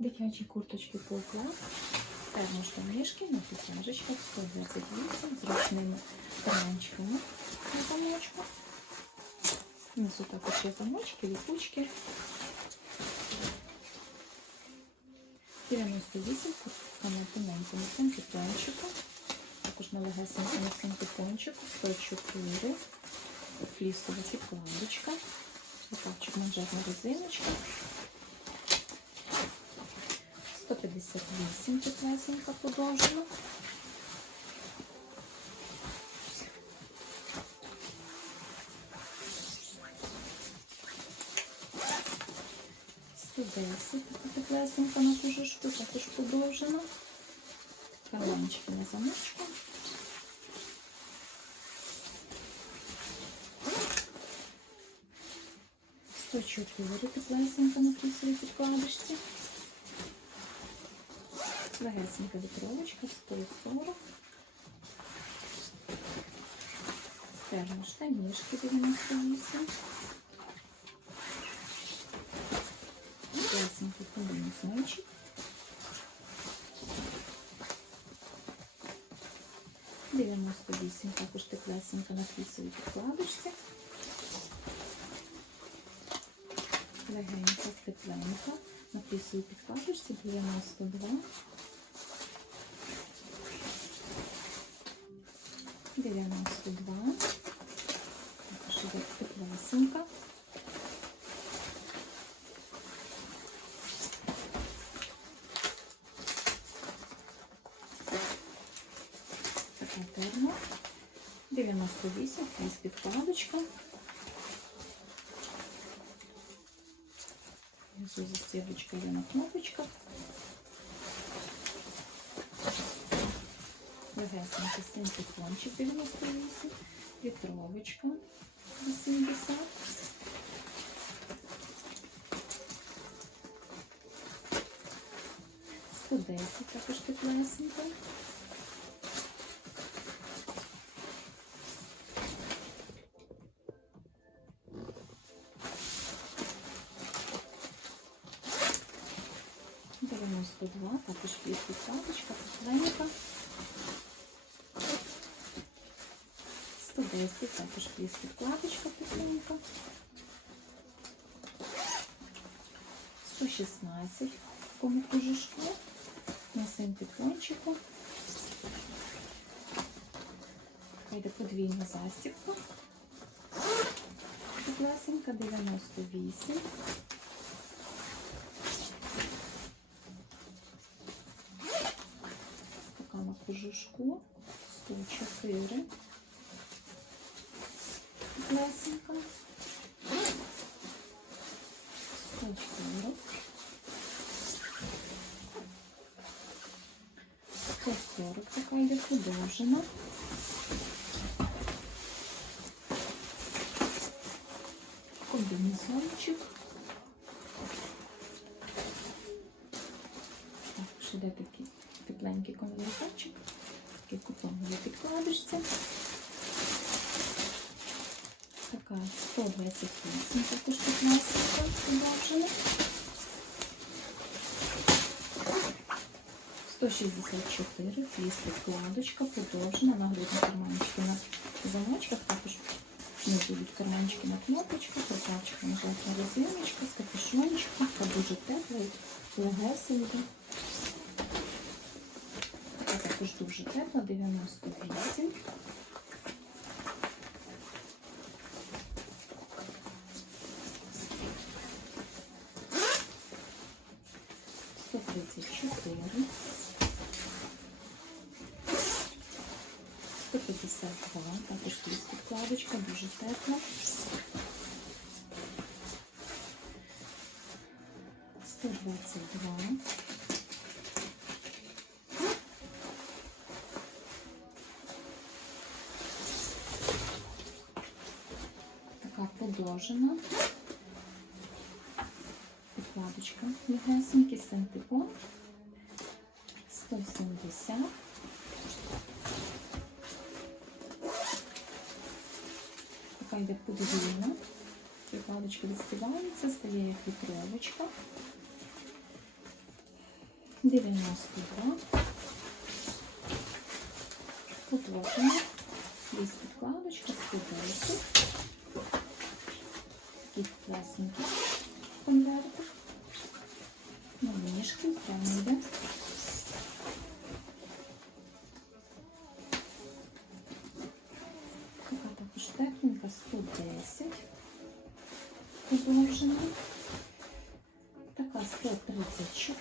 Дитячі курточки попла, термоштанишки на підтяжечках 128 з ручними карманчиками на замочку. Внизу також є замочки, ліпучки. 98 куртка на тоненькому синтепончику. Також на легесенькому синтепончику 104 флісова підкладочка. Рукавчик манжетна резиночка. 158 теплесенька подовжена. Десять теплесенька на кожушку, також подовжена. Карманчики на замочку. Сто чотири теплесенька на плюсовій підкладочці. Легесенька вітровочка 140. Термоштанішки 98. Легесенький комбінезончик. Дев'яносто вісім, також теплесенька на флісовій підкладочці. Легенька, тепленька. На флісовій підкладочці 92. 92. Також іде теплесенька. Така термо. 98, фліс підкладочка. Внизу застібочка є на кнопочках. Легесенький синтепончик 98, вітровочка 80. Сто десять також теплесенько. Дев'яносто два, також є підсадочка, тепленька. 110, також є підкладочка тепленька. 116 кому кожушку на синтепончику. Йде подвійна застібка. Теплесенька 98. Така на кожушку 104. Лесенька. 140. 140 така йде подовжена. Так, ще йде такий тепленький комбінезончик. Такий кутовий підкладочці. Така 128, також 15 подовжена. 164, фліс підкладочка, подовжена, нагрудні карманчики на замочках, також внизу йдуть карманчики на кнопочках, рукавчик на резиночка, з капюшончиком, така дуже тепла, легесенька. Також дуже тепла, 98. Сто тридцять чотири. Сто п'ятдесят два. Також тут підкладочка, дуже тепла. Сто двадцять два. Така подовжена. Підкладочка легесенький синтепон 170. Така йде подвійна. Прикладочка відстивається, стає як вітровочка. 92. Подовжена. 110. Подовжена. Така 134.